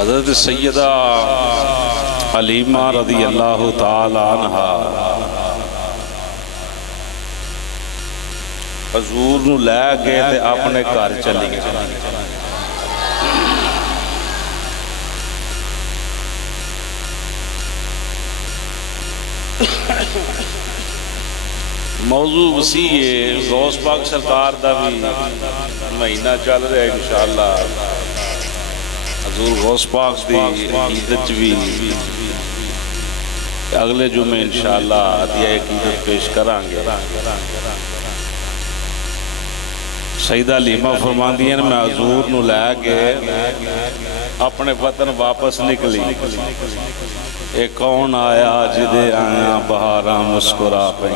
حضرت سیدہ حلیمہ رضی اللہ تعالی عنہ حضور نو لے گئے تے اپنے گھر چلی گئے. موضوع وسیع ہے. غوث پاک سرکار دا بھی مہینہ چل رہا ہے انشاءاللہ. حضور غوث پاک دی عقیدت بھی اگلے جمعے انشاءاللہ عطیہ عقیدت پیش کریں گے. سیدہ حلیمہ فرماندی ہیں میں حضور نو لے گئے اپنے وطن واپس نکلی. اے کون آیا جدے آیا بہاراں مسکرا پئی.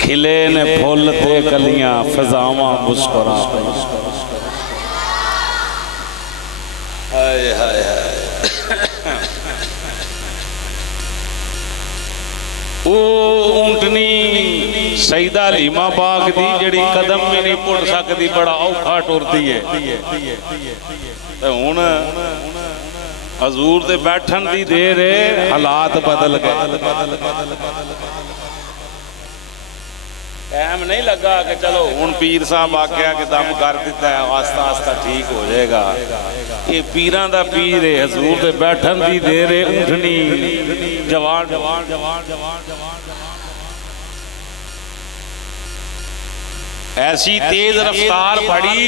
کھلے نے پھول تے کلیاں فضاواں مسکرا پئی. ہائے ہائے ہائے. او اونٹنی سیدہ حلیمہ پاک دی جڑی قدم میں نہیں پڑ سکتی بڑا اوکھا ٹرتی ہے. ہن حضور دے بیٹھن دی دیر ہے حالات بدل گئے. ٹائم نہیں لگا کہ چلو ہن پیر صاحب آکھیا کہ دم کر دیتا ہے آہستہ آہستہ ٹھیک ہو جائے گا. یہ پیران دا پیر ہے. حضور دے بیٹھن دی دیر ہے اونٹنی جوان ایسی تیز رفتار پڑی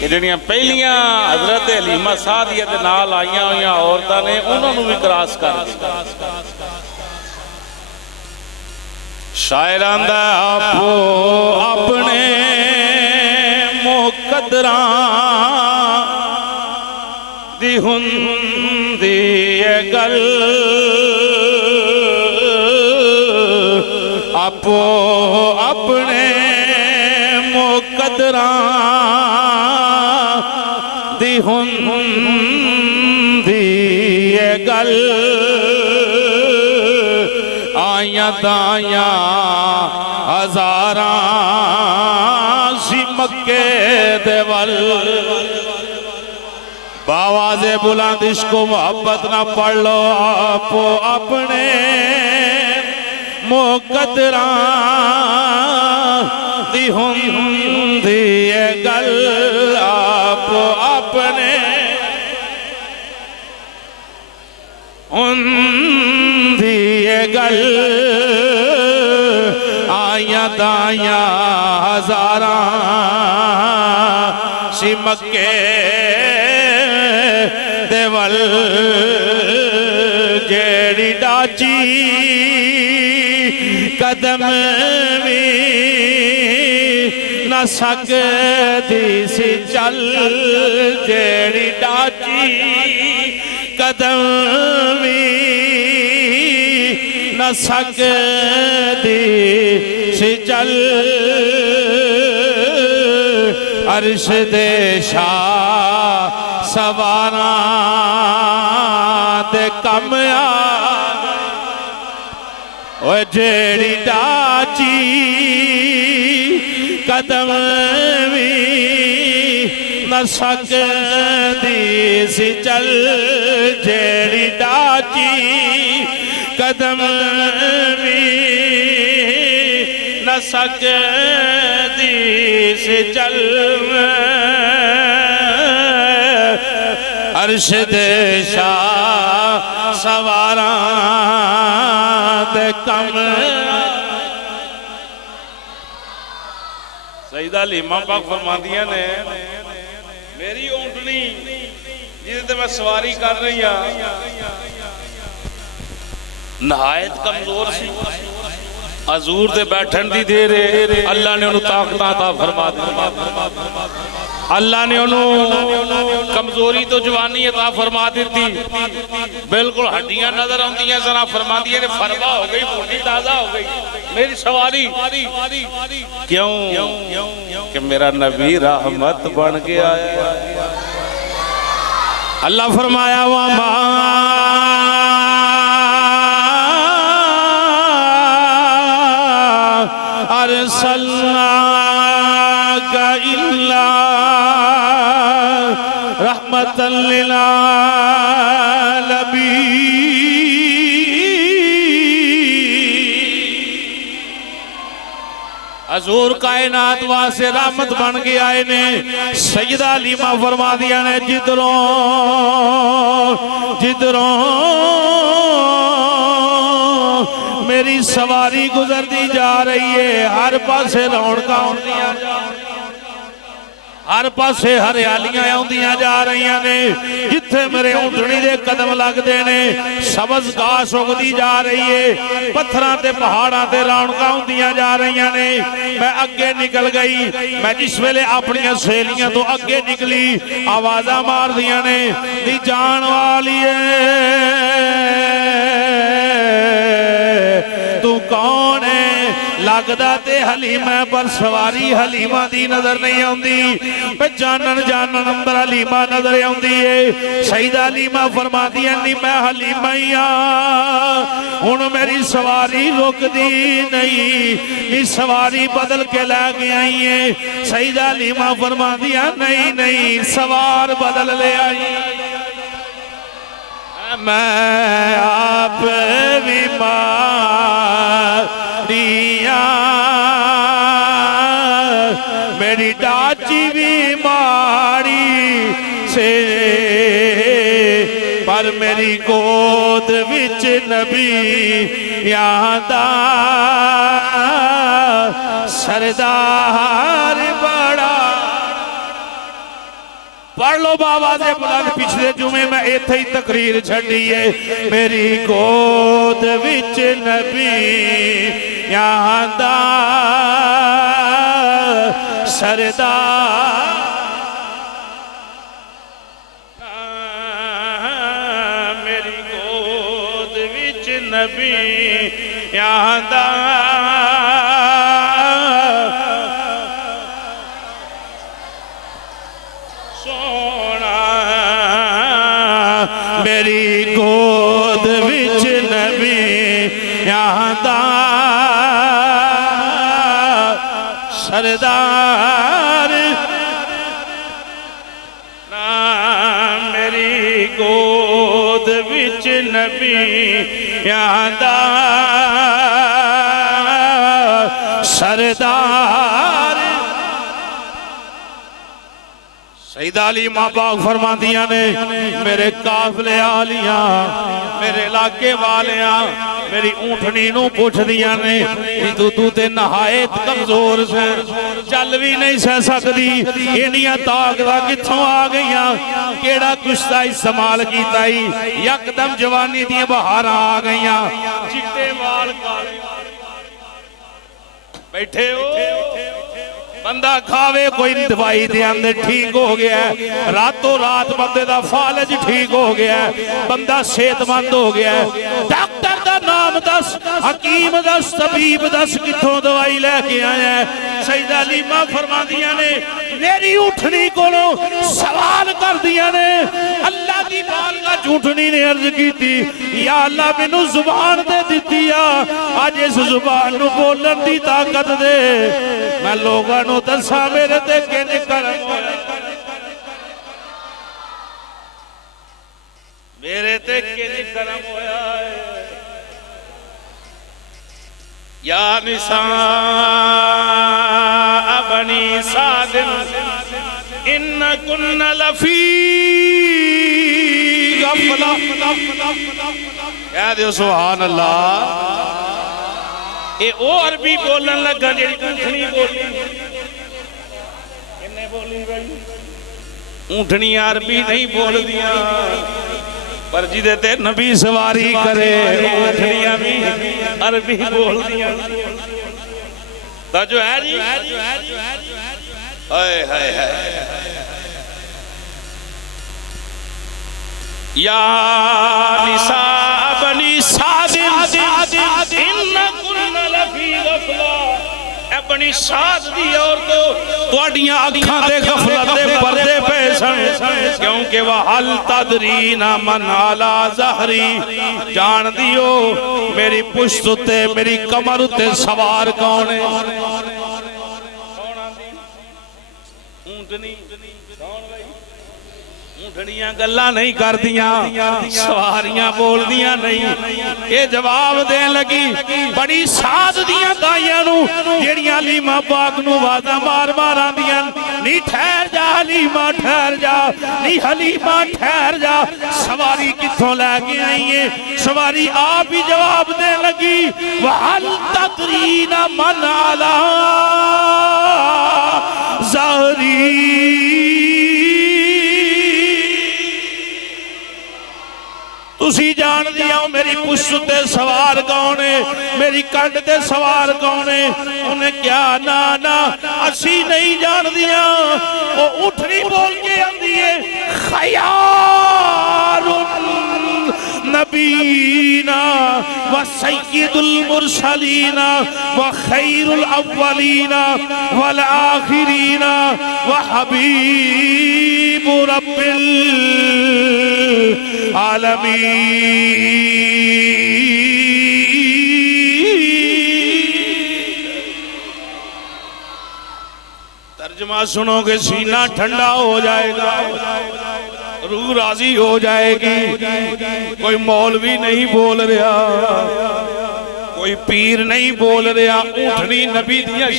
کہ جنیاں پہلیاں حضرت حلیمہ سعدیہ دے نال آئیاں ہویاں عورتاں نے انہوں نے بھی کراس کر دی. شاعران دا آپو اپنے مقدراں دی ہندی گل آپو اپنے مقدراں دی ہندی گل آیاں دایاں ہزاراں سی مکے دے ول. باواز بلند عشق و محبت نہ پڑھ لو آپو اپنے مقدراں دی ہندی گل آپو اپنے ہندی گل آیاں دایاں ہزاراں سی مکے دے ول. جیڑی ڈاچی قدم بھی نہ سکتی سی چل. جیڑی ڈاچی قدم بھی نہ سکتی سی چل. عرش دے شاہ سواراں تے کم اوہ جیڑی ڈاچی قدم بھی نہ سکتی سی چل. جیڑی ڈاچی قدم بھی نہ سکتی سی چل. عرش دے شاہ سواراں تے کم. سیدہ حلیمہ پاک فرماندیاں نے میری اونٹنی جس تے میں سواری کر رہی ہوں نہایت کمزور سی. حضور دے بیٹھن دی دیر ہے اللہ نے انہوں طاقت عطا فرما دی. اللہ نے انہوں کمزوری تو جوانی عطا فرما دیتی. بالکل ہڈیاں نظر آتی ہیں ذرا فرما دی فرما ہو گئی موٹی تازہ ہو گئی میری سواری. کیوں کہ میرا نبی رحمت بن گیا ہے. اللہ فرمایا وَمَا أَرْسَلْنَاكَ إِلَّا رحمت للعالمین حضور کائنات واسے رحمت بن کے آئے نے سیدہ حلیمہ فرما دیا نے جدروں میری سواری گزر دی جا رہی ہے ہر پاسے رونقاں ہوندیاں ہر پاسے ہریالیاں ہوندیاں جا رہی نے جتھے میرے اونٹنی دے قدم لگ دے نے سبز گھاس اگدی جا رہی ہے پتھراں تے پہاڑاں تے رونقاں ہوندیاں جا رہی نے میں اگے نکل گئی میں جس ویلے اپنی سہیلیاں تو اگے نکلی آوازاں مار دیاں نے دی جان والی تو کون ہے لگدا تے حلیمہ پر سواری حلیمہ دی نظر نہیں ہوندی پہ جانن اندر حلیمہ نظر ہوندی ہے سیدہ حلیمہ فرما دیا نہیں میں حلیمہ ہی ہن میری سواری رک دی نہیں سواری بدل کے لے کے آئی ہے سیدہ حلیمہ فرما دیا نہیں سوار بدل لے آئی میں آپ بیماریاں میری ڈاچی بیماری سے پر میری گود وچ نبی یادا سردار بڑا پڑھ لو بابا دے بلند پچھلے جمعے میں ایتھے ہی تقریر چھڑی ہے میری گود وچ نبی یہاں دا سردار میری گود وچ نبی یہاں دا میری گود وچ نبی یہاں دا سردار میری گود وچ نبی یہاں دا سردار سیدہ حلیمہ پاک فرما دیا نے میرے قافلے آلیاں میرے علاقے والیاں میری اونٹنی نو پوچھ دیا نے تو تے نہایت کمزور سے چل بھی نہیں سہ سکتی انہیاں طاقتاں کتھوں آ گئیاں کیڑا کشتہ استعمال کیتا ہی یکدم جوانی دی بہاراں آ گئیاں چٹے وال کالے بیٹھے ہو بندہ کھاوے کوئی دوائی دے اندر ٹھیک ہو گیا ہے راتوں رات بندے دا فالج ٹھیک ہو گیا ہے بندہ صحت مند ہو گیا ہے ڈاکٹر دا نام دس حکیم دس طبیب دس کتھوں دوائی لے کے آیا ہے سیدہ حلیمہ فرما دیا نے میری اٹھنی کو سوال کر دیا نے اللہ دی بارگاہ جھوٹنی نے عرض کی تھی یا اللہ مینوں زبان دے دیتی آج اس زبان نو بولن دی طاقت دے میں لوگاں نو دسا میرے تے کنج کرم ہویا میرے تے کنج کرم ہویا ہے یا نساء بنی سعد انکن لفی غفلہ کہہ دیو سبحان اللہ اے او عربی بولن لگا جیڑی اونٹنی بولی کنے بولی بھائی اونٹنی عربی نہیں بول دیا پر جی دیتے نبی سواری کرے اونٹنیاں بھی عربی بول دیا تا جو ہے جی ہائے ہائے ہائے یا نساء بنی سعد انکن لفی غفلہ اے بنی سعد دی عورتوں توڑیاں اکھاں دے غفلت دے پردے پیسن کیونکہ وَحَلْ تَدْرِينَ مَنْ عَلَى ظَهْرِي جان دیو میری پشت تے میری کمر تے سوار کون ہے اونٹنی اونٹنیاں گلاں نہیں کردیاں سواریاں بولدیاں نہیں یہ جواب دین لگی بڑی ساز دیاں دائیاں نو جیڑیاں حلیمہ پاک نو وعدہ مار مار آندیاں نہیں ٹھہر جا حلیمہ ٹھہر جا نہیں حلیمہ ٹھہر جا سواری کتھوں لے کے آئیے سواری آپ ہی جواب دے لگی وَحَلْ تَدْرِينَ مَنْ عَلَىٰ ظَهْرِي تُسی جان دیا ہوں میری پشت تے سوار کونے میری کنڈ تے سوار کونے انہیں کیا نانا اسی نہیں جان دیا وہ اٹھنی بول کے اندیے خیار نبینا وسید المرسلین وخیر الاولین والآخرین وحبیب رب العالمین ترجمہ سنو گے سینہ ٹھنڈا ہو جائے گا روح راضی ہو جائے گی کوئی مولوی نہیں بول رہا کوئی پیر نہیں بول رہا اونٹنی نبی دیا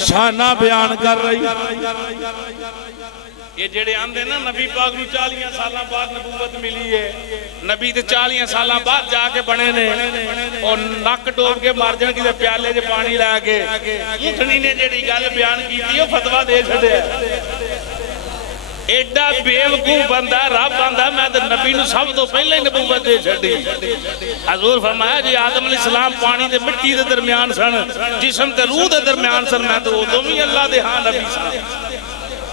شانہ بیان کر رہی یہ جڑے آندے نا نبی پاک نو 40 سالہ بعد نبوت ملی ہے نبی تے 40 سالہ بعد جا کے بنے نے اور نک ڈوب کے مار جان کسے پیالے دے پانی لے کے اونٹنی نے جڑی گل بیان کی تھی وہ فتویٰ دے چھڑے ایڈا بیوقوف بندہ رب بندہ میں تو نبی نو سب تو پہلے نبوت دے چھڑی حضور فرمایا جی آدم علیہ السلام پانی دے مٹی دے درمیان سن جسم تے روح دے درمیان سن میں تو ادوں بھی اللہ دے ہاں نبی سن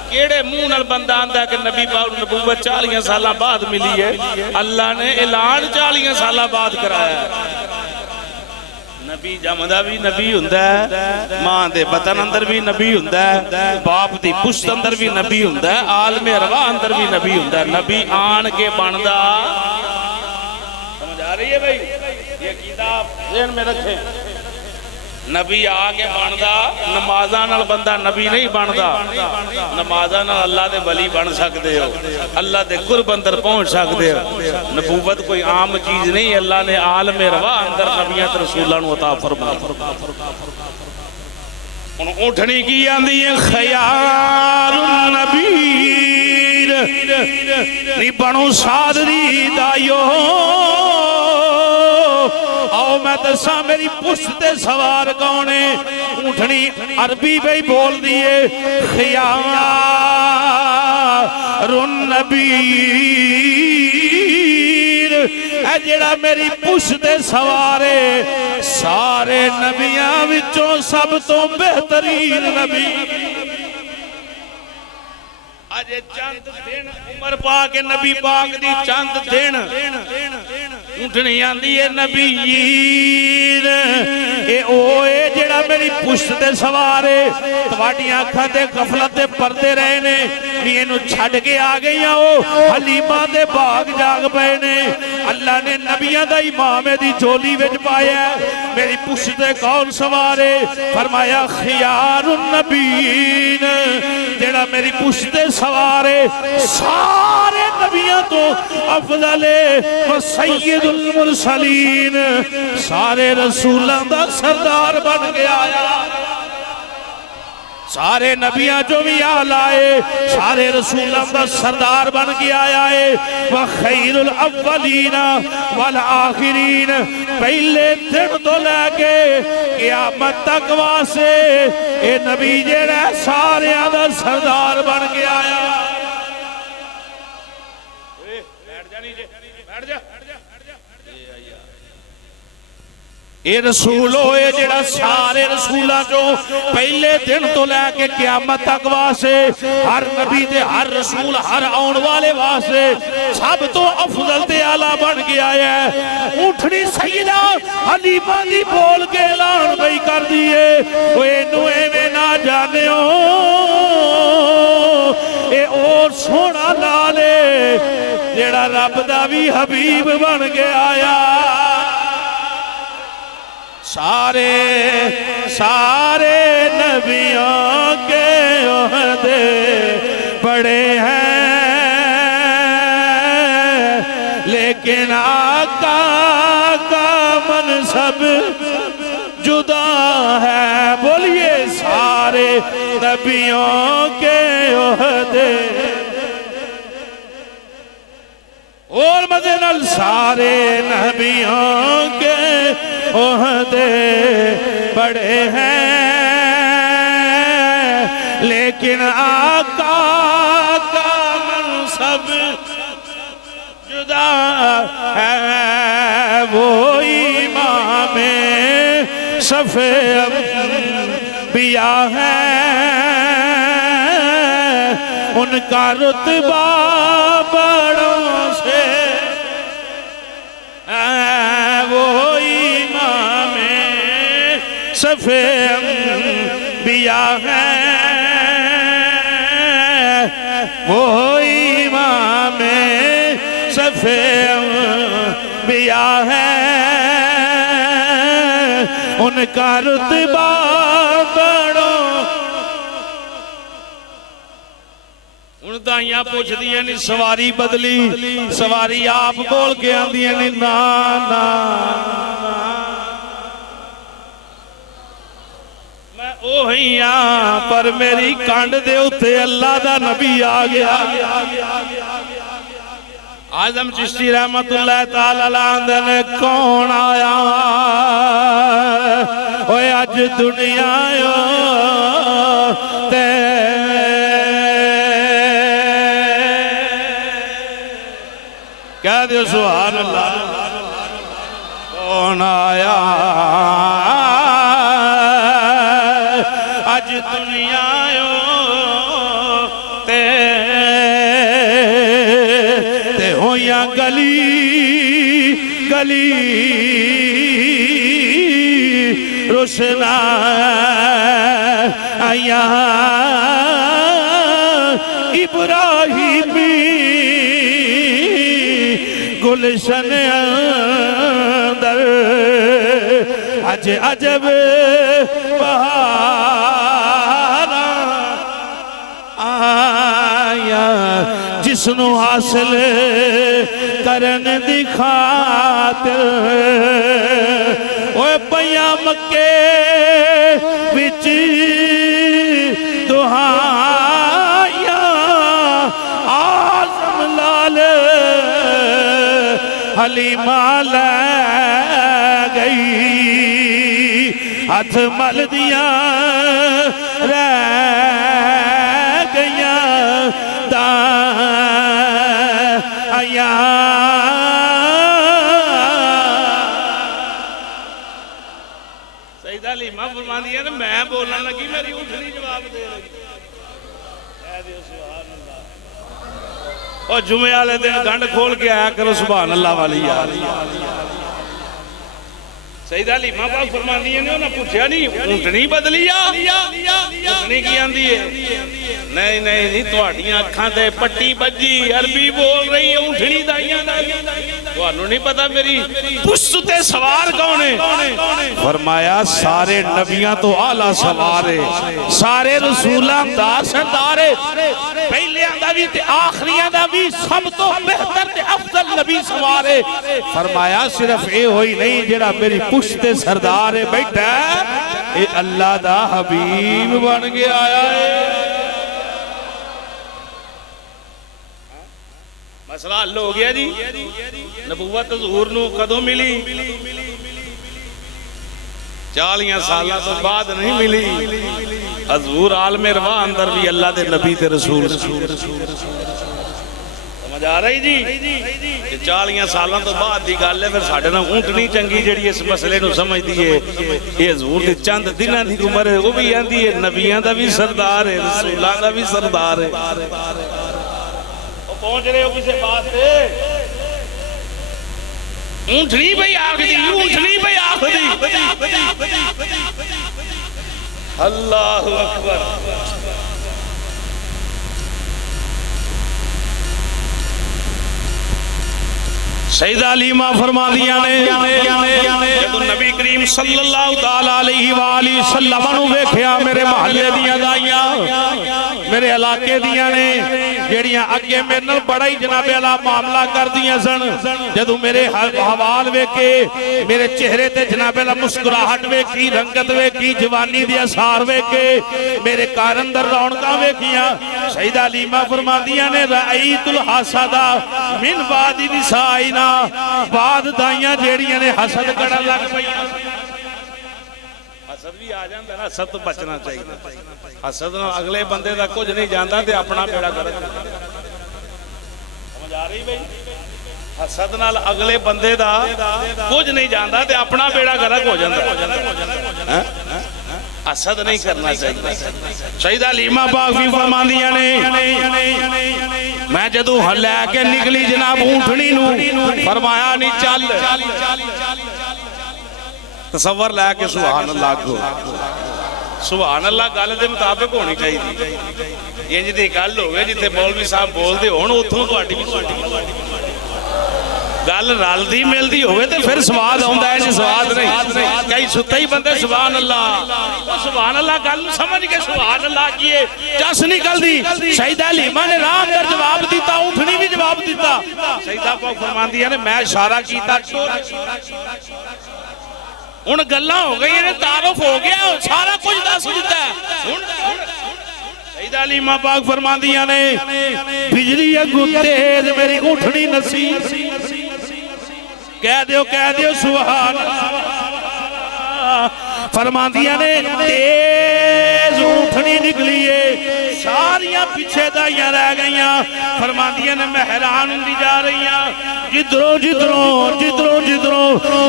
کیڑے منہ نال بندہ آندا ہے کہ نبی پاک نبوت 40 سالہ بعد ملی ہے اللہ نے اعلان 40 سالہ بعد کرایا ہے نبی جمدہ بھی نبی ہوندہ ہے ماں دے بطن اندر بھی نبی ہوندہ ہے باپ دی پشت اندر بھی نبی ہوندہ ہے عالم رواح اندر بھی نبی ہوندہ ہے نبی آن کے بندہ سمجھ آ رہی ہے بھائی یہ کتاب ذہن میں رکھیں نبی آگے بندہ نمازاں نال بندہ نبی نہیں بندہ نمازاں نال اللہ دے ولی بن سکتے ہو اللہ دے قرب اندر پہنچ سکتے ہو نبوت کوئی عام چیز نہیں اللہ نے عالم رواح اندر نبیت رسولہ نو عطا فرمایا اٹھنی کی آندی ہے خیار النبیر نی بنو ساد دی دائیو آؤ میں دسا میری پشت تے سوار کونے اونٹنی عربی بھئی بول دیئے خیار النبیر اے جڑا میری پشت تے سوارے سارے نبیاں وچوں سب تو بہترین نبی آج چند دن عمر پاک نبی پاک دی چند دن اونٹنی آندی ہے نبیین اے اوے جڑا میری پشت تے سوارے تواڈیاں اکھاں تے غفلت تے پردے رہے نے اینو چھڈ کے آ گئی او حلیمہ دے باغ جاگ پئے نے اللہ نے نبیاں دا امام دی جولی وچ پایا میری پشت تے کون سوارے فرمایا خیار النبیین جڑا میری پشت تے سوارے سارے نبیاں تو افضل و سید المرسلین سارے رسولان دا سردار بن گیا سارے نبیاں جو بھی آلائے سارے رسولان دا سردار بن گیا آئے وخیر الاولین والآخرین پہلے دن تو لے کے قیامت تک واسے اے نبی جڑا سارے دا سردار بن گیا آیا اے رسول ہوئے جڑا سارے رسولہ جو پہلے دن تو لے کے قیامت تک واسے ہر نبی دے ہر رسول ہر آن والے واسے سب تو افضل تے اعلیٰ بن گیا ہے اٹھنی سیدہ حلیمہ دی بول کے اعلان بھئی کر دیئے اے نوے میں نہ جانے ہو اے اور سونا لالے جڑا رب دا بھی حبیب بن گیا آیا سارے نبیوں کے عہدے بڑے ہیں لیکن آقا کا منصب جدا ہے، بولیے سارے نبیوں کے عہدے اور مدنل سارے نبیوں کے عہدے بڑے ہیں، لیکن آقا کا منصب جدا ہے، وہ امام صف انبیاء ہے، ان کا رتبہ بڑوں سے وہ امام صف انبیاء ہے، وہ امام صف انبیاء ہے، ان کا رتبہ بڑوں۔ ان دائیاں پوچھ دیا نہیں سواری بدلی، سواری آپ بول کے آن دیا نہیں نا نا میں اوہی آن پر میری کانڈ دے اتے اللہ دا نبی آگیا۔ آزم چشتی رحمت اللہ تعالیٰ لاندے نے کون آیا اوہ آج دنیا آیا تے کہہ دے سبحان اللہ کون آیا آج دنیا آیا تے ہویاں گلی گلی روشنا آیا ابراہیمی گلشن اندر آج عجب بہار آیا، جس نو حاصل کرن دی خاطر اوہ پیاں مکے وچ دعائیاں آزم لال حلیمہ لے گئی، ہاتھ مل دیاں رہ گیاں سیدہ حلیمہ فرما دیا نا میں بولنا لگی میری اٹھنی جواب دے رہی کہہ دیو سبحان اللہ۔ اور جمعہ والے دن گنڈ کھول کے آیا کرو سبحان اللہ والی یار۔ سیدہ حلیمہ پاک فرما دیا نے پوچھا نہیں اونٹنی بدلی اونٹنی کی آندی ہے نہیں نہیں نہیں تواڈیاں اکھاں تے پٹی بجی عربی بول رہی ہے اونٹنی دائیاں تانوں نہیں پتا میری پشت تے سوار کون ہے؟ فرمایا سارے نبیاں تو اعلیٰ سوار ہے، سارے رسولاں دا سردار ہے، پہلیاں دا بھی تے آخریاں دا بھی سب تو بہتر تے افضل نبی سوار ہے۔ فرمایا صرف اے ہوئی نہیں جڑا میری پشت سردار ہے بیٹھا اے اللہ دا حبیب بن کے آیا ہے۔ مسئلہ حل ہو گیا جی۔ نبوت حضور نو کدوں ملی؟ 40 سالہ تو بعد نہیں ملی۔ حضور عالم رواں اندر بھی اللہ دے نبی تے رسول سمجھ آ رہی جی؟ 40 سالہ تو بعد دی گل ہے، پھر ساڑھے نہ اونٹنی چنگی جڑی اس مسئلے نو سمجھ دیئے یہ حضور دے چند دنہ دی عمر ہے وہ بھی آندی ہے نبیان دا بھی سردار ہے رسولان دا بھی سردار ہے۔ پہنچ رہے ہو کسی بات پہ اونٹنی بھئی آخری اونٹنی بھئی آخری اللہ اکبر۔ سیدہ حلیمہ فرما دیا نے جب نبی کریم صلی اللہ علیہ وآلہ وسلم نو ویکھیا میرے محلے دیاں دائیاں میرے علاقے دیاں نے جیڑیاں اگے میرے نال بڑا ہی جناب اللہ معاملہ کر دیاں سن جدو میرے حوال ویکھے میرے چہرے تے جناب اللہ مسکراہٹ ویکھی رنگت ویکھی جوانی دی اثار ویکھے میرے کار اندر رونقاں ویکھیاں سیدہ حلیمہ فرماندیاں نے رأیت الحسدہ من بعد نسائنا بعد دائیاں جیڑیاں نے حسد کڑا لگ پئیاں حسد بھی آ جاندہ نا حسد تو بچنا چاہیے حسد اگلے بندے دا کچھ نہیں جاندا تے اپنا بیڑا گرک سمجھ آ رہی بھئی حسد نال اگلے بندے دا کچھ نہیں جاندا تے اپنا بیڑا گرک ہو جاندا حسد نہیں کرنا چاہیے سیدہ حلیمہ پاک بھی فرماندیاں نے میں جدو لے کے نکلی جناب اونٹنی نو فرمایا نہیں چل تصور لے کے سبحان اللہ کو سبحان اللہ گل دے مطابق ہونی چاہیے یہ جدی گل ہوئے جتے مولوی صاحب بول دے ہون اتھوں تو آٹی گل رل دی مل دی ہوئے تے پھر سواد ہوندہ ہے جی سواد نہیں کئی ستا ہی بندے سبحان اللہ گل سمجھ کے سبحان اللہ کیے چس نکل دی سیدہ حلیمہ نے رام در جواب دیتا اونٹنی بھی جواب دیتا سیدہ پاک فرماندی ہے نے میں اشارہ کیتا ان گلہ ہو گئی ہے تعارف ہو گیا سارا کچھ دا سجدہ ہے سیدہ حلیمہ پاک فرماندیاں نے بجلی اگو تیز میری اونٹنی نسی کہہ دیو سبحان اللہ فرماندیاں نے تیز اونٹنی نکلیے ساریاں پیچھے دائیاں رہ گئیاں فرماندیاں نے میں حیران ہوندی جا رہیاں جدروں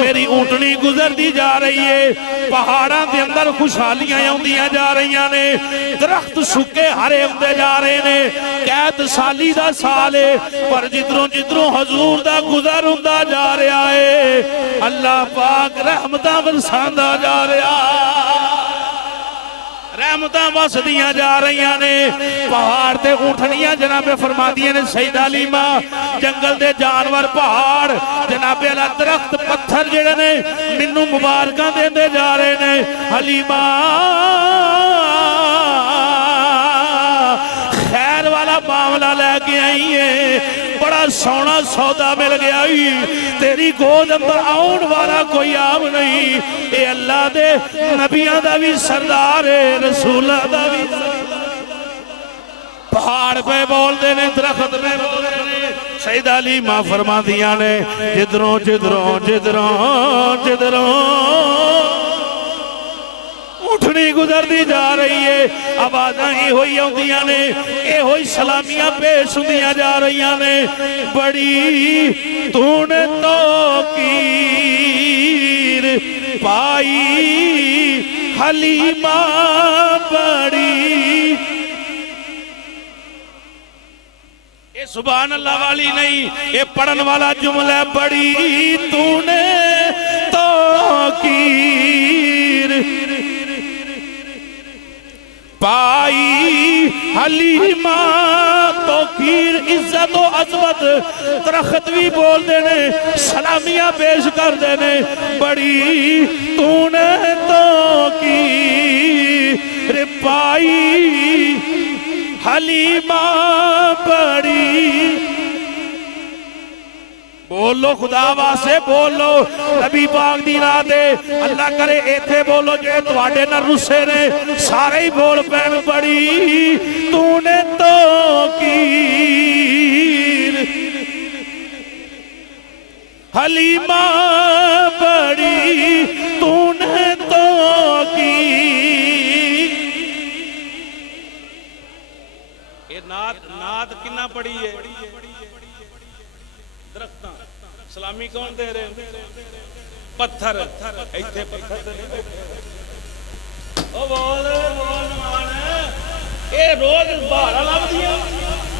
میری اونٹنی گزر دی جا رہی ہے پہاڑاں دے اندر خوشحالیاں ہوندیاں جا رہیاں نے درخت سکے ہرے ہوندے جا رہے نے قید سالی دا سالے پر جدروں حضور دا گزر ہوندا جا رہا ہے اللہ پاک رحمتاں برساندا جا رہا رحمتاں وسدیاں جا رہیاں نے پہاڑ تے اونٹنیاں جناب فرماندیاں نے سیدہ حلیمہ جنگل دے جانور پہاڑ جناب اللہ درخت پتھر جڑے نے منو مبارکاں دے جا رہے نے حلیمہ خیر والا معاملہ لے کے آئی ہے بڑا سونا سودا مل گیا ہی تیری گود اندر آؤن والا کوئی آب نہیں اے اللہ دے نبیاں دا بھی سردار ہے رسولہ دا بھی پہاڑ پہ بول دینے درخت پہ بول دینے سیدہ حلیمہ فرماندیاں نے جدروں اٹھنی گزر دی جا رہی ہے آوازاں ہی ہوئی ہوندیاں نے اے ہوئی سلامیاں پیش ہوندیاں جا رہیاں نے بڑی تو نے توقیر پائی حلیمہ بڑی اے سبحان اللہ والی نہیں اے پڑھن والا جملہ بڑی تو نے توقیر پائی حلیمہ توقیر عزت و عظمت درخت بھی بول دینے سلامیاں پیش کر دینے بڑی تو نے توقیر پائی حلیمہ بڑی بولو خدا واسے بولو نبی پاک دی راہ دے اللہ کرے ایتھے بولو جے تواڈے نہ رسے نے سارے ہی بول پین بڑی تو نے توقیر حلیمہ بڑی تو نے توقیر یہ نعت کنا پڑی ہے درختاں سلامی کون دے رہے پتھر ایتھے پتھر دے رہے او بول مانے اے روز بارہ لگ دیا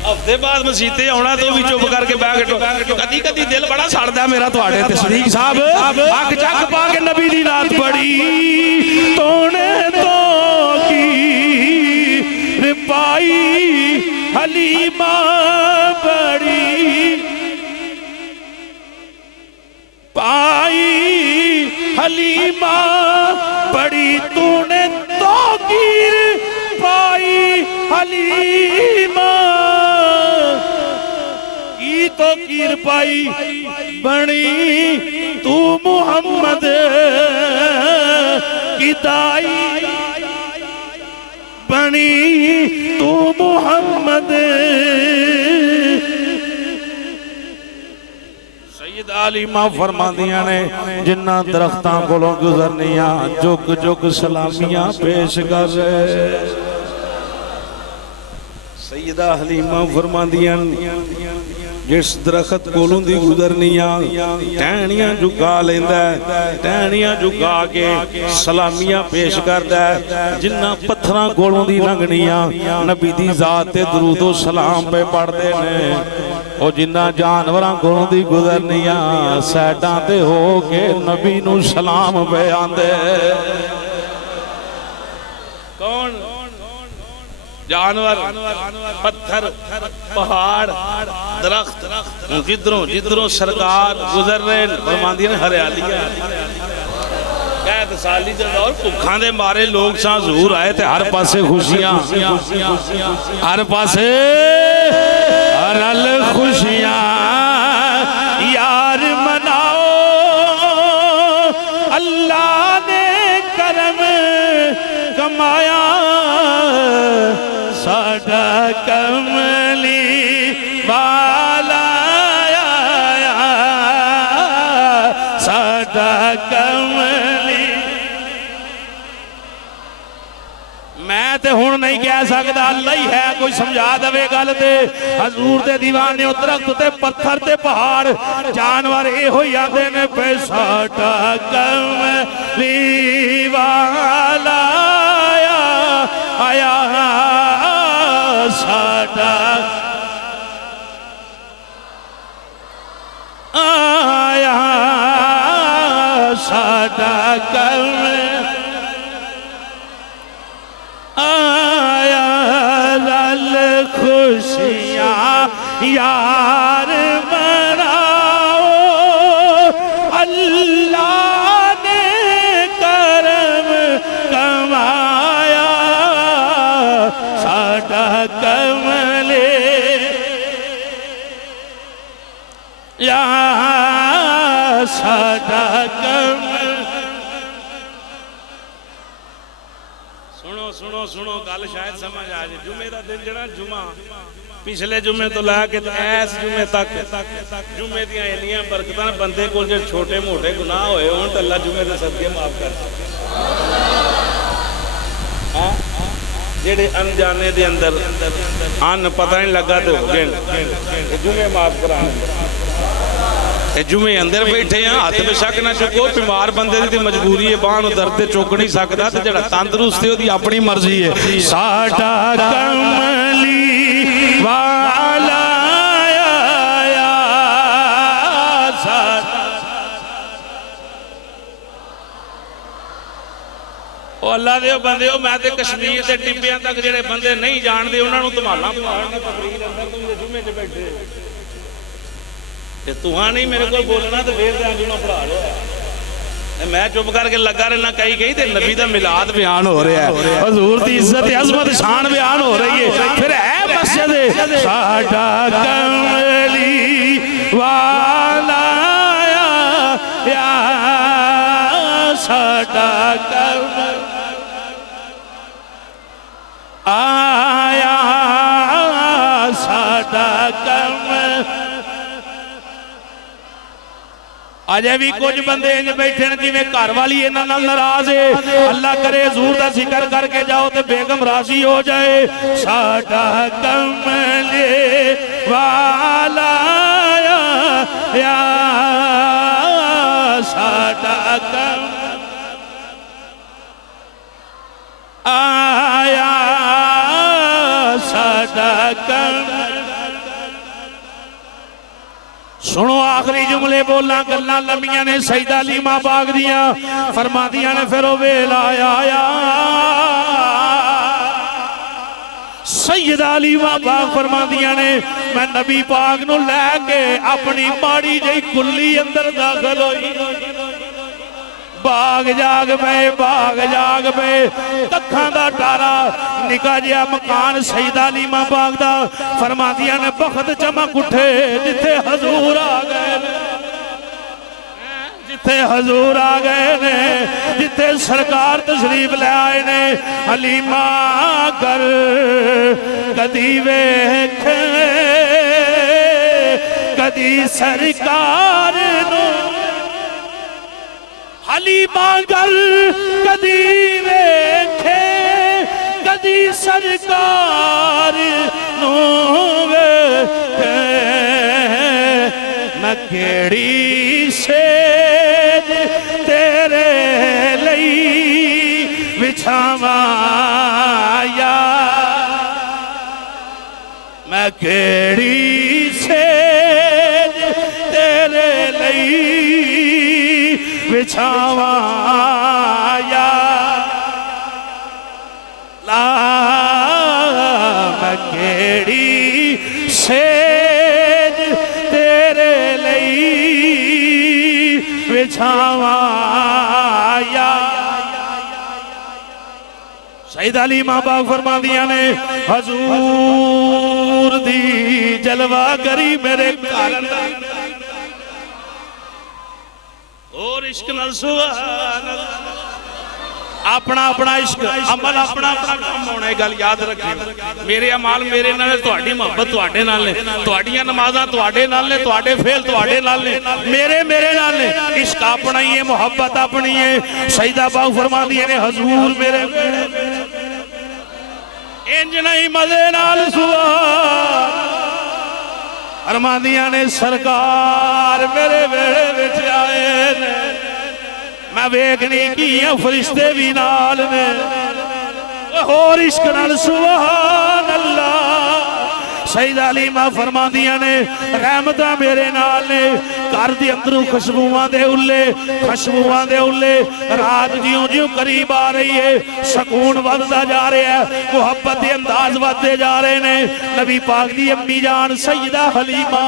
ہفتے بعد مسیطے ہونا تو بھی چپ کر کے بیٹھو کدی دل بڑا سڑدا ہے میرا تواڈے تے صدیق صاحب اگ جگ پا کے نبی دی رات پڑی تو نے توقیر پائی حلیمہ بڑی پائی حلیمہ بڑی تو نے توقیر پائی حلیمہ حلیمہ کی تو کیر پائی بنی تو محمد کی دائی بنی تو محمد سید علیمہ فرما دیا نے جنہ درختاں کولوں گزرنیاں جھک جھک سلامیاں پیش کر رہے سیدہ حلیمہ فرما دیا جس درخت کولوں دی گزرنیاں ٹہنیاں جھکا لیندہ ہے ٹہنیاں جھکا کے سلامیاں پیش کردہ ہے جنہ پتھراں کولوں دی لنگنیاں نبی دی ذات درود و سلام پہ پڑھ دینے اور جنہ جانوراں کولوں دی گزرنیاں سیڈاں تے ہو کے نبی نو سلام پہ آندے کون جانور پتھر پہاڑ درخت جدروں سرکار گزر رہے فرماندی نے ہریالیاں قید سالی جد اور پکھاں دے مارے لوگ ساں ظہور آئے تھے ہر پاسے خوشیاں ہر پاسے ہر خوشیاں یار مناؤ اللہ نے کرم کمایا ساڈا کملی والا ساڈا کملی میں تے ہون نہیں کہہ سکتا اللہ ہی ہے کوئی سمجھا دوے گل تے حضور دے دیوانے درخت تے پتھر تے پہاڑ جانور اے ہوئی آدھے نے پہ ساڈا کملی والا آیا ساڈا آیا ساڈا کملی آیا لال خوشیاں یار مناؤ اللہ نے کرم کمایا ساڈا کملی یا ساڈا کملی سنو گل شاید سمجھ آ جائے جمعے دا دن جڑا جمعہ پچھلے جمعے تو لا کے ایس جمعے تک جمعے دیاں انیاں برکتاں بندے کو جو چھوٹے موٹے گناہ ہوئے ہوں تو اللہ جمعے دے صدقے معاف کر جڑے انجانے دے اندر ان پتہ نہیں لگا تو ہو گئے جمعے معاف کرانے جمعے اندر بیٹھے ہیں ہاتھ میں شک نہ چکو بیمار بندے دی مجبوری ہے باہنوں درد چوک نہیں سکتا تو جڑا تندرست ہے وہ دی اپنی مرضی ہے ساڈا کملی والا یا ساڈا او اللہ دے بندے ہو میں تے کشمیر دے ٹبیاں تک جڑے بندے نہیں جان دے انہاں نوں تمالا پڑھانے تقریر اندر تم جمعے تے بیٹھے تو ہاں نہیں میرے کو بولنا تو پھر دے جمعہ پڑھا لو میں چپ کر کے لگا رہنا کئی کئی تے نبی دا میلاد بیان ہو رہا ہے حضور دی عزت عظمت شان بیان ہو رہی ہے پھر ہے مسجد ساڈا کملی والا یا ساڈا کملی آیا ساڈا کملی آجے بھی کچھ بندے انج بیٹھے ہیں جی میں گھر والی انہاں نال ناراض ہے اللہ کرے حضور دا ذکر کر کے جاؤ تے بیگم راضی ہو جائے ساڈا کملی والا یا ساڈا کملی آیا ساڈا کملی سنو آخری جملے بولا گلنا لمیاں نے سیدہ علیمہ باغ دیا فرما دیا نے پھر وہ ویلا آیا سیدہ علیمہ باغ فرما دیا نے میں نبی پاک نو لے کے اپنی ماڑی جائی کلی اندر داخل ہوئی باغ جاگ پے ککھاں دا ٹارا نکا جیا مکان سیدہ علیمہ باغ دا فرما دیا نے بخت چمک اٹھے جتھے حضور آ گئے جتھے حضور آ گئے نے جتھے سرکار تشریف لے آئے نے حلیمہ کر کدی ویکھے کدی سرکار نو حلیمہ کر کدی ویکھے کدی سرکار نو ویکھے میں کیڑی سیج تیرے لئی بچھاواں یا میں کیڑی سیج تیرے لئی بچھاواں یا لا میں کیڑی سیج تیرے لئی بچھاواں یا سید علیمہ باغ فرما دیا نے حضور دی جلوہ گری میرے کارن اور عشق نال سبحان اللہ اپنا اپنا عشق عمل اپنا اپنا کام ہونا ہے گل یاد رکھیں میرے عمال میرے نال تہاڈی محبت تہاڈے نال نے تہاڈیاں نمازاں تہاڈے نال نے تہاڈے فعل تہاڈے نال نے میرے نال نے عشق اپنا ہی ہے محبت اپنی ہے سیدہ باغ فرما دیے نے حضور میرے انج نہیں مزے نال سبحان فرما دیا نے سرکار میرے بیڑے وچ آئے نے میں ویکھنی کیا فرشتے بھی نال نے اور عشق نال سبحان اللہ سیدہ علیمہ فرما دیا نے رحمتہ میرے نال نے گھر دی اندروں خوشبوواں دے اولے رات جیوں جیوں قریب آ رہی ہے سکون وددا جا رہا ہے محبت دے انداز ودے جا رہے نے نبی پاک دی امی جان سیدہ حلیمہ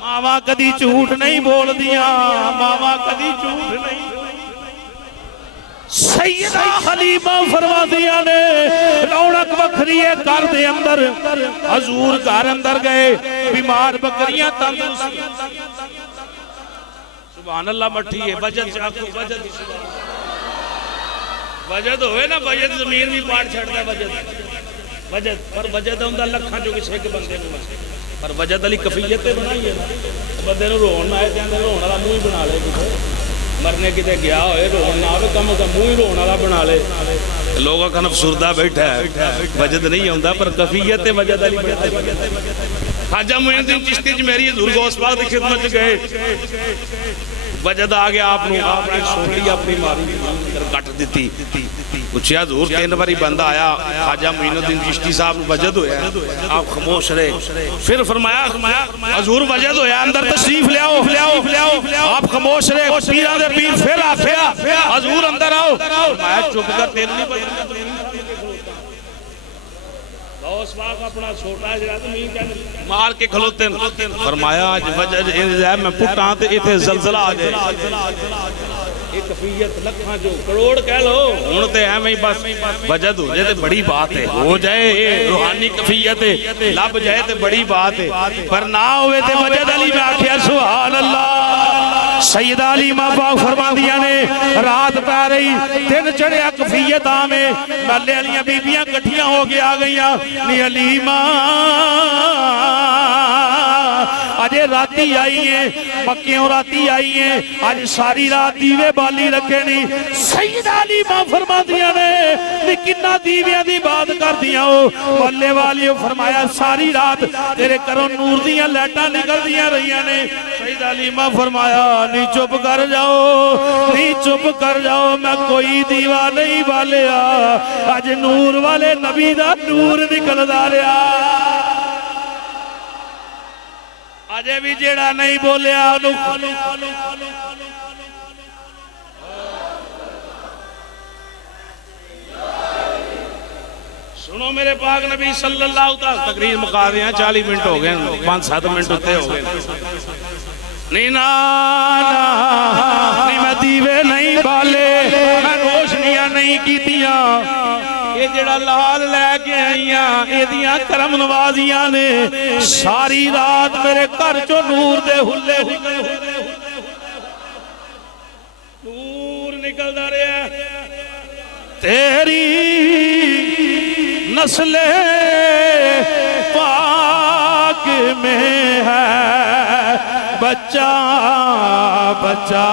ماما کدی جھوٹ نہیں بول دیا ماما کدی جھوٹ نہیں سیدہ حلیمہ فرما دیا نے رونق وکھری ہے گھر دے اندر حضور گھر اندر گئے بیمار بکریاں تندرست سبحان اللہ مٹھی ہے وجد چاکو وجد ہوئے نا وجد زمین بھی پاڑ چھڑتا ہے وجد پر وجد ہوندہ لکھاں جو کسی کے بندے میں پر وجد علی کفیت بنائی ہے بندے نو رون آئے تھے اندر رون والا منہ بنا لے مرنے کتے گیا ہوئے رون نہ آوے کم منہ ہی رون والا بنا لے لوگوں کا افسردہ بیٹھا ہے وجد نہیں ہوندا پر کفیت وجد علی بنائی خواجہ معین الدین چشتی جی میری حضور غوث پاک دی خدمت گئے وجد آگے آپ نے سوٹی اپنی ماری کٹ دیتی پوچھیا حضور 3 باری بندہ آیا خواجہ معین الدین چشتی صاحب وجد ہویا آپ خاموش رہے پھر فرمایا حضور وجد ہویا اندر تشریف لے آؤ آپ خاموش رہے پیرہ دے پیر پھر آفیا حضور اندر آؤ فرمایا چپ کر تین نہیں پتہ غوث پاک اپنا چھوٹا ہے مار کے کھلوتے فرمایا آج وجہ میں پٹھاں تے ایتھے زلزلہ آ جائے ایک کفیت لکھاں جو کروڑ کہہ لو ہونتے ہیں میں بس وجد ہو جائے تے بڑی بات ہے ہو جائے روحانی کفیت ہے لب جائے تے بڑی بات ہے پر نہ ہوئے تے وجد علی میں آکھیا سبحان اللہ سیدہ علیمہ پاک فرما دیا نے رات پہ رہی دن چڑھیا کفیت آمیں ملے علیہ بیبیاں کٹھیاں ہو کے آ گئیاں نی علیمہ آج راتی آئی ہیں مکیوں راتی آئی ہیں آج ساری رات دیوے بالی رکھے نہیں سیدہ علیمہ فرما دیا نے کتنا دیویاں دی بات کر دیا ہو بلے والی فرمایا ساری رات تیرے کروں نور دیا لیٹا نکل دیا رہیا نے سیدہ علیمہ فرمایا نہیں چپ کر جاؤ میں کوئی دیوہ نہیں بالیا آج نور والے نبی دا نور نکل دا رہا آجے بھی جیڑا نہیں بولیا سنو میرے پاک نبی صلی اللہ علیہ وسلم تقریر مقا دیا 40 منٹ ہو گئے 5-7 منٹ ہوتے ہو گئے نینا نہیں میں دیوے نہیں بالے میں روشنیاں نہیں کیتیاں یہ جڑا لال لے کے آئیاں یہ دیاں کرم نوازیاں نے ساری رات میرے گھر چو نور دے ہلے نور نکل دا رہا تیری نسل پاک میں ہے بچہ بچہ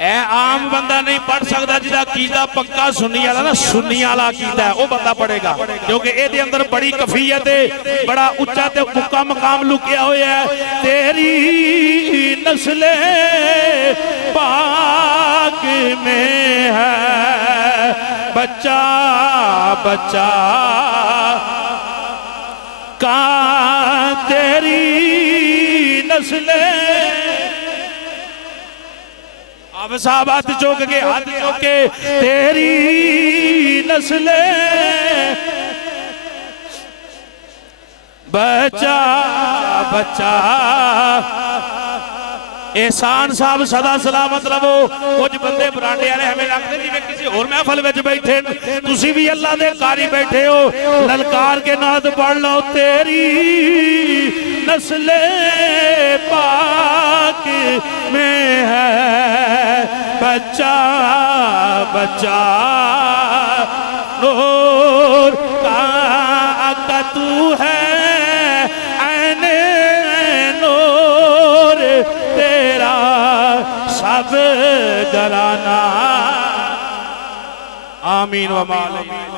اے عام بندہ نہیں پڑھ سکتا جدا عقیدہ پکا سنی والا نا سنی والا عقیدہ ہے وہ بندہ پڑھے گا کیونکہ اے دے اندر بڑی کفیت ہے بڑا اونچا تے اونچا مقام لکیا ہوا ہے تیری نسل پاک میں ہے بچہ بچہ کہاں تیری نسل اب صاحب ہاتھ چوک کے ہاتھ چوک کے تیری نسل بچہ بچہ احسان صاحب صدا سلامت رہو کچھ بندے برانڈے والے ہمیں لگتے جی میں کسی اور محفل وچ بیٹھے تسی بھی اللہ دے قاری بیٹھے ہو للکار کے نعت پڑھ لو تیری نسل پاک میں ہے بچہ بچہ نور کا تو ہے عین نور تیرا سب گرانا آمین و مالک